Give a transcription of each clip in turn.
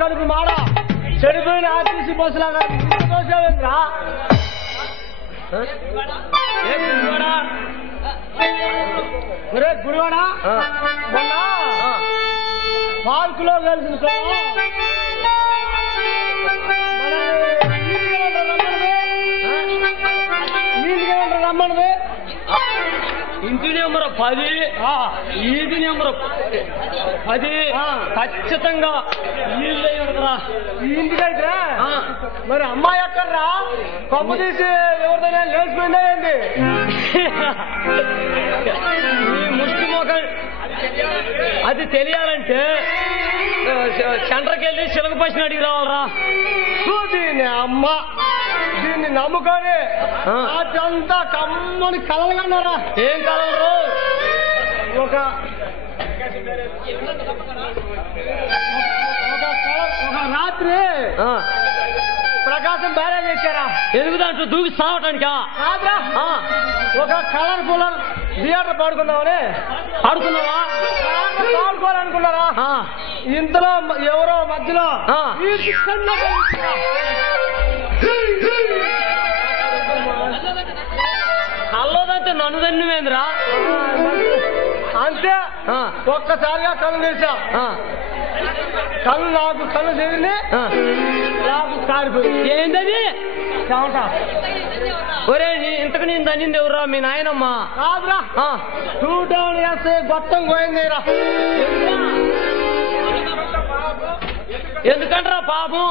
కడుపు మాడ చెడిపోయిన ఆర్టీసీ బస్సులాగా దోసేవేంద్రా గుడివాడా మొన్న పార్కులో కలిసిన రమ్మన్నది ఇంటి నెంబర్ 10 ఈది నెంబర్ 10 ఖచ్చితంగా వీళ్ళే ఉండరా ఈ ఇంటికైతే మరి అమ్మాయి ఎక్కడరా కొమ్మ తీసి ఎవరిదైనా లేచిపోయిందా ఏంటి ఈ ముష్టి మొఖం అది తెలియాలంటే సెంటర్కి వెళ్ళి చిలక పసిన అడిగి రావాలరా దీని అమ్మ దీన్ని నమ్ముకొని అదంతా కమ్మని కలలు కన్నారా ఏం కలరు ఒక రాత్రి ప్రకాశం బ్యారేజ్ ఇచ్చారా ఎందుకు దాంట్లో దూకి సావటానికా కాదురా ఒక కలర్ఫుల్ థియేటర్ పాడుకుందామని పాడుకున్నావా పాడుకోవాలనుకున్నారా ఇంతలో ఎవరో మధ్యలో కల్లోదంటే నన్ను దన్నువేంద్రా అంతే ఒక్కసారిగా కళ్ళు తీసా కళ్ళు నాకు కళ్ళు తిరిగి నాకు కారిపోయింది ఏంటది చెమట ఒరే ఇంతకు నేను దన్నింది ఎవరా మీ నాయనమ్మ కాదురా చూడడం వేస్తే గొట్టం పోయిందిరా ఎందుకంటారా పాపం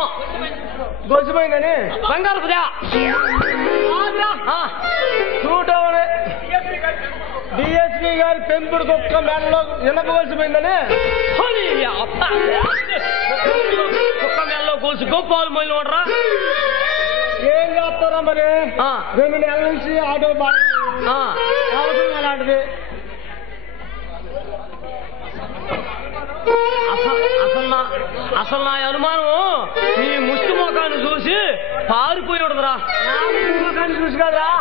గొచ్చిపోయిందని బంగారు చూడడం డిఎస్పీ గారి పెంపుడు కుక్క మేడలో ఇనపవలసిపోయిందని కుక్క మేడలో కోసి గొప్పలు మొదలు ఉండరా ఏం చేస్తారా మరి 2 నెలల నుంచి ఆటో అవసరం అలాంటిది అసలు నా అనుమానం నీ ముష్టి ముఖాన్ని చూసి పారిపోయి ఉండదురా ముఖాన్ని చూసి కదరా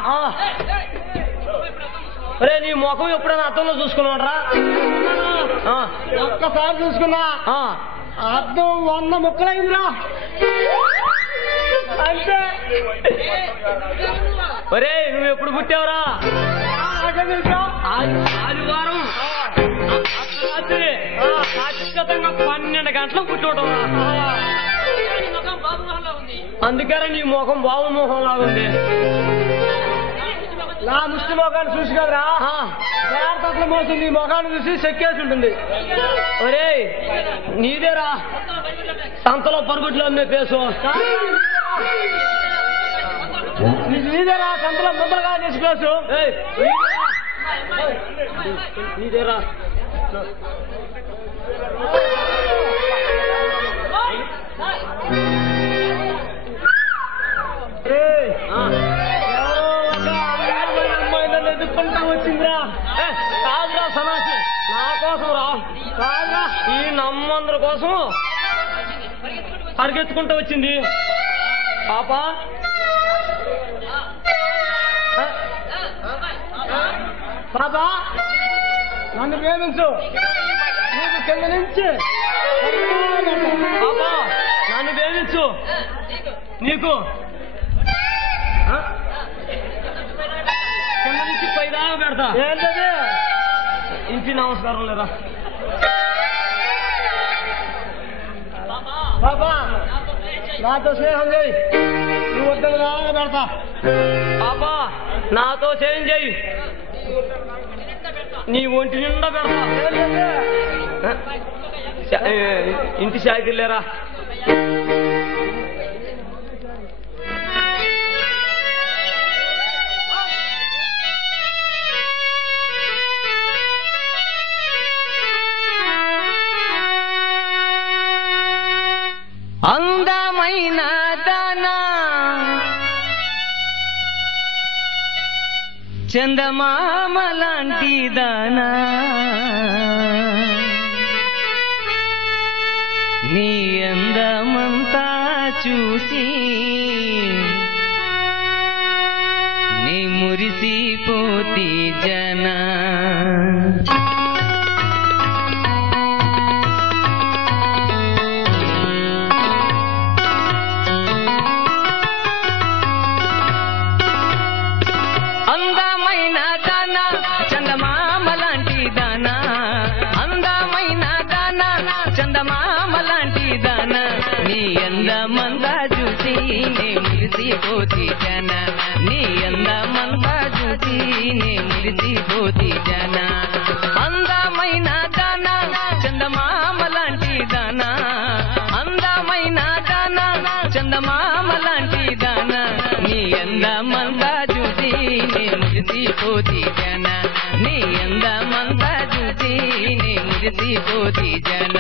అరే నీ ముఖం ఎప్పుడైనా అద్దంలో చూసుకున్నాడరా ఒక్కసారి చూసుకున్నా అద్దం 100 ముక్కలైందిరా అంటే ఒరే నువ్వు ఎప్పుడు పుట్టావురా ఆదివారం ఖచ్చితంగా 12 గంటలకు పుట్టుకోవటం అందుకనే నీ ముఖం బాబు ముఖం లాగుంది నా ముష్టి ముఖాన్ని చూసి కదరా తట్ల మోసం నీ ముఖాన్ని చూసి చెక్కేసి ఉంటుంది ఒరే నీదేరా సంతలో పరుగుట్లో అమ్మే పేసు నీదేరా సంతలో ముద్దలుగా చేసి పేసు నీదేరా ఎదుర్కొంటా వచ్చిందిరా కాదురా సనాసి నా కోసం రా కాదురా ఈ నమ్మందరి కోసం పరిగెత్తుకుంటూ వచ్చింది పాప పాపా నన్ను ప్రేమించు నీకు కింద నుంచి పాపా నన్ను ప్రేమించు నీకు కింద నుంచి పైదాకా పెడతా ఏంటది ఇంటి నమస్కారం లేదా బాబా నాతో స్నేహం చేయి నువ్వు వద్దకు రాగా పెడతా బాబా నాతో స్నేహం చేయి నీ ఒంటి నిండా పెడతా ఇంటి షాకిల్ లేరా అందమైన దానా చందమామ లాంటి దానా నీ అందమంతా చూసి నీ మురిసిపోతి జనా నే మురిసిపోతి జన అందమైన దానా చందమామ లాంటి దానా అందమైన దానా చందమామ లాంటి దానా నీ అందమంతా చూసి నే మురిసిపోతి జన నీ అందమంతా చూసి నే మురిసిపోతి జన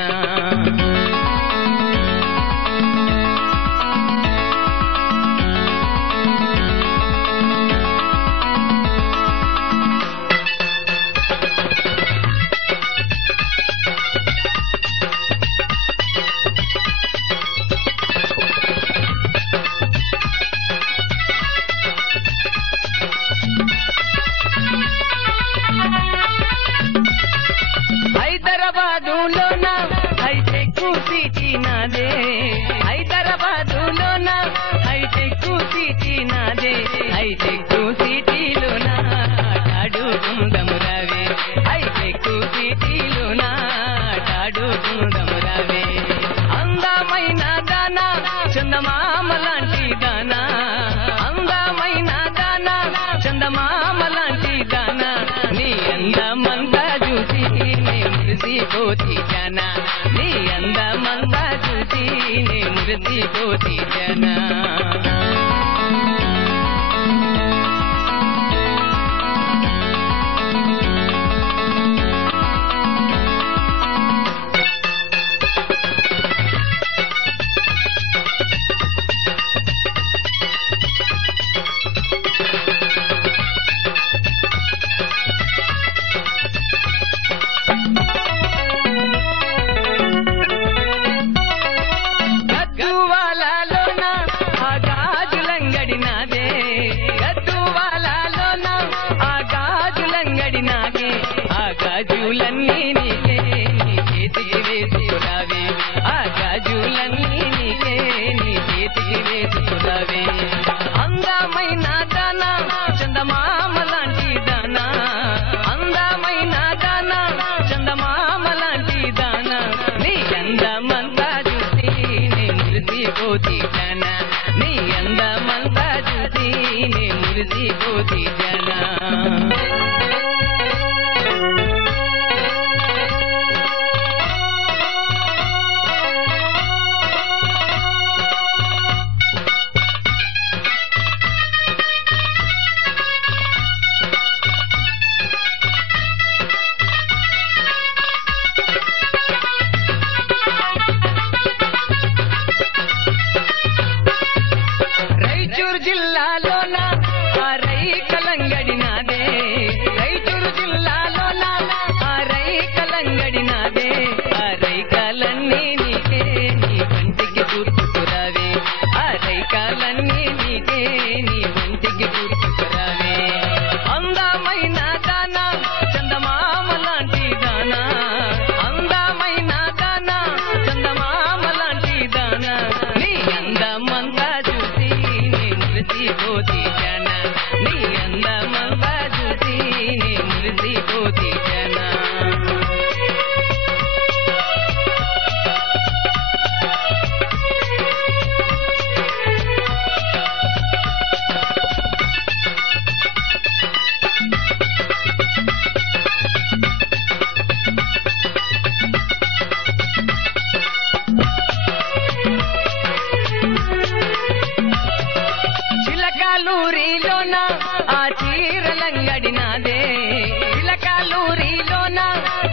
హైదరాబాదులోన హైటెక్ సిటీ నాదే హైదరాబాదులోన హైటెక్ సిటీ నాదే హైటెక్ సిటీలోన ఆటాడుకుందాము రావే హైటెక్ సిటీలోన ఆటాడుకుందాము రావే అందమైన దానా చందమామ లాంటి దానా అందమైన దానా చందమామ లాంటి దానా నీ అందమంతా చూసి మురిసిపోతి జన నీ అందమంతా చూసి నే మురిసిపోతి జన గద్దువాలలోన ఆ గాజులంగడి నాదే గద్దువాలలోన ఆ గాజులంగడి నాదే ఆ గాజులన్నీ నీకే నీ చేతికి వేసుకురావే ఆ గాజులన్నీ నీకే నీ చేతికి వేసుకురావే అందమైన దానా చందమామ లాంటి దానా అందమైన దానా చందమామ లాంటి దానా నీ అందమంతా చూసి నే మురిసిపోతి జన నీ అందమంతా చూసి నే మురిసిపోతి జన రాయచూరు జిల్లాలోన ఆ రైకలంగడి నాదే రాయచూరు జిల్లాలోన ఆ రైకలంగడి నాదే ఆ రైకాలన్నీ నీకే నీ వంటికి చుట్టుకురావే ఆ రైకాలన్నీ నీకే నీ వంటికి చుట్టుకురావే అందమైన దానా చందమామ లాంటి దానా అందమైన దానా చందమామ లాంటి దానా నీ అందమంతా చూసి నే మురిసిపోతి జన నీ అందమంతా చూసి నే మురిసిపోతి జన చిలకలూరిలోన ఆ చీరలంగడి నాదే చిలకలూరిలోన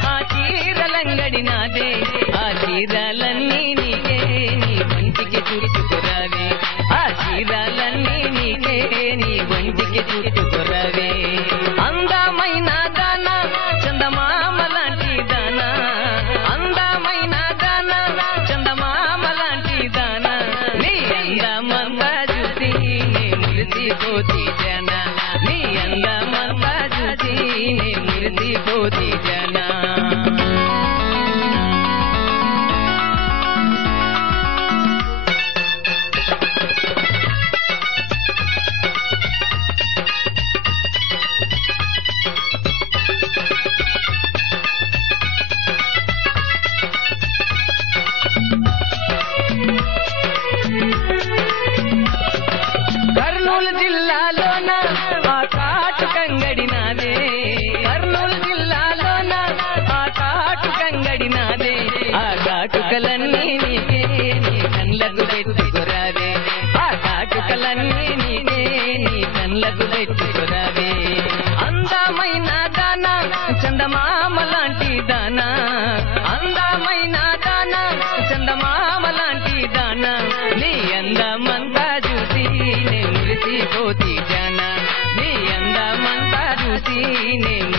ఆ చీరలంగడి నాదే ఆ చీరలన్నీ నీకే నీ వంటికి చుట్టుకురావే ఆ చీరలన్నీ నీకే నీ వంటికి చుట్టుకురావే అందమైన దానా చందమామ లాంటి దానా అందమైన దానా చందమామ లాంటి దానా నీ అందమంతా చూసి నే మురిసిపోతి జన నీ అందమ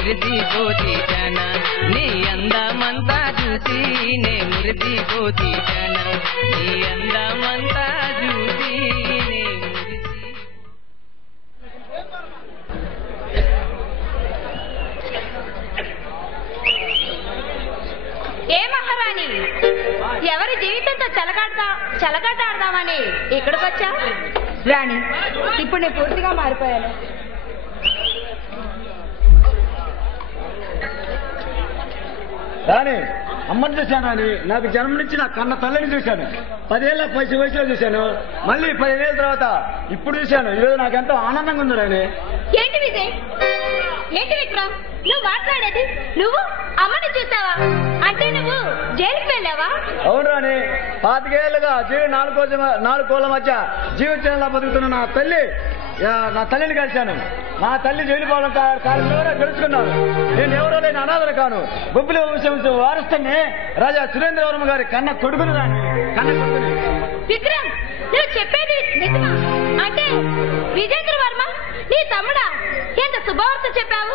మురిసిపోతీశానా నీ అందమంతా చూసి నే మురిసిపోతీశానా నీ అందమంతా చూసి నే మురిసి ఏ మహారాణి ఎవరి జీవితంతో చెలగాట ఆడదామని ఇక్కడికి వచ్చా రాణి ఇప్పుడు నేను పూర్తిగా మారిపోయాను రాణి అమ్మని చూశాను అని నాకు జన్మనిచ్చి నా కన్న తల్లిని చూశాను 10 ఏళ్ళ వయసులో చూశాను మళ్ళీ 15 ఏళ్ళ తర్వాత ఇప్పుడు చూశాను ఈరోజు నాకెంతో ఆనందంగా ఉంది రాణి ఏంటి విజయ్ ఏంటి విక్రమ్ నువ్వు మాట్లాడేది నువ్వు అమ్మని చూసావా అంటే నువ్వు జైలుకి వెళ్ళావా అవును రాణి 25 ఏళ్ళుగా జీవి 4 కోళ్ళ మధ్య జీవితంలో బతుకుతున్న నా తల్లిని కలిశాను నా తల్లి జైలు పోవడం కారణంగా తెలుసుకున్నాను నేను ఎవరో లేని అనాథను కాను బొబ్బిలి వంశం వారసుని రాజా సురేంద్రవర్మ గారి కన్న కొడుకుని రాని కన్న కొడుకుని విక్రమ్ నువ్వు చెప్పేది నిజమా అంటే విజేంద్ర వర్మ నీ తమ్ముడా ఎంత శుభవార్త చెప్పావు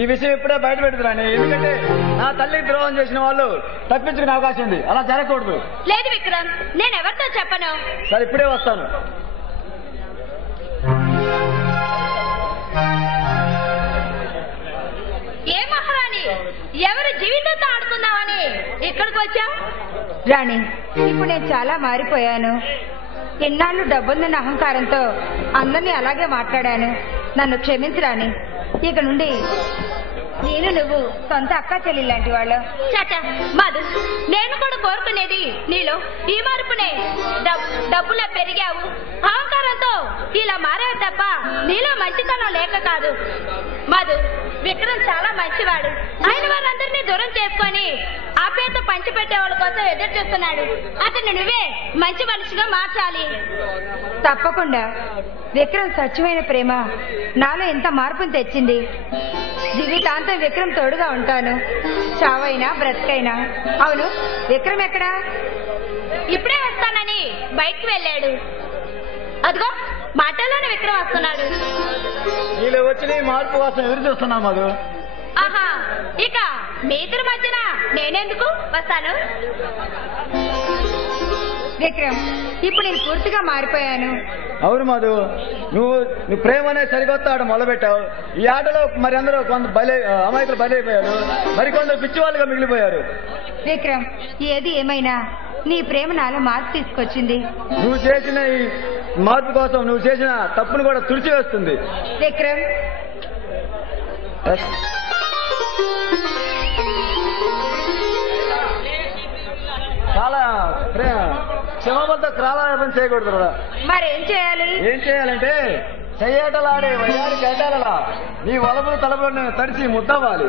ఈ విషయం ఇప్పుడే బయట పెడుతున్నాను ఎందుకంటే నా తల్లికి ద్రోహం చేసిన వాళ్ళు తప్పించుకునే అవకాశం ఉంది అలా జరగకూడదు లేదు విక్రమ్ నేను ఎవరితో చెప్పను సరే ఇప్పుడే వస్తాను ఏ మహారాణి ఎవరు జీవితంతో ఆడుకుందామని ఇక్కడికి వచ్చా రాణి ఇప్పుడు నేను చాలా మారిపోయాను ఎన్నాళ్ళు డబ్బుందన్న అహంకారంతో అందరినీ అలాగే మాట్లాడాను నన్ను క్షమించు రాణి ఇక నుండి నేను నువ్వు సొంత అక్క చెల్లి లాంటి వాళ్ళు చాచా మధు నేను కూడా కోరుకునేది నీలో ఈ మార్పునే డబ్బులో పెరిగావు అహంకారంతో ఇలా మారావు తప్ప నీలో మంచితనం లేక కాదు మధు విక్రమ్ చాలా మంచివాడు ఆయన వారందరినీ దూరం చేసుకొని ఆప్యాయత పంచిపెట్టే వాళ్ళ కోసం ఎదురు చూస్తున్నాడు అతను నువ్వే మంచి మనిషిగా మార్చాలి తప్పకుండా విక్రమ్ స్వచ్ఛమైన ప్రేమ నాలో ఎంత మార్పును తెచ్చింది జీవితాంతం విక్రమ్ తోడుగా ఉంటాను చావైనా బ్రతికైనా అవును విక్రమ్ ఎక్కడా ఇప్పుడే వస్తానని బయటికి వెళ్ళాడు అదిగో మాటల్లోనే విక్రమ్ వస్తున్నాడు నీలో వచ్చిన మార్పు కోసం ఎదురు చూస్తున్నా మధు ఆహా ఇక మీ ఇద్దరి మధ్యన నేనెందుకు వస్తాను విక్రమ్ ఇప్పుడు నేను పూర్తిగా మారిపోయాను అవును మధు నువ్వు ప్రేమ అనే సరికొత్త ఆట మొదలుపెట్టావు ఈ ఆటలో మరి అందరూ కొంత అమాయకులు బలైపోయారు మరికొందరు పిచ్చివాళ్ళుగా మిగిలిపోయారు విక్రమ్ ఏది ఏమైనా నీ ప్రేమ నాలో మార్పు తీసుకొచ్చింది నువ్వు చేసిన ఈ మార్పు కోసం నువ్వు చేసిన తప్పును కూడా తుడిచివేస్తుంది విక్రమ్ చాలా క్షమాపణతో క్రాలాపం చేయకూడదు మరేం చేయాలి ఏం చేయాలంటే చెయ్యాటలాడే వయ్యారి కేటాలలా నీ వలపులు తలపులు తడిచి ముద్దవ్వాలి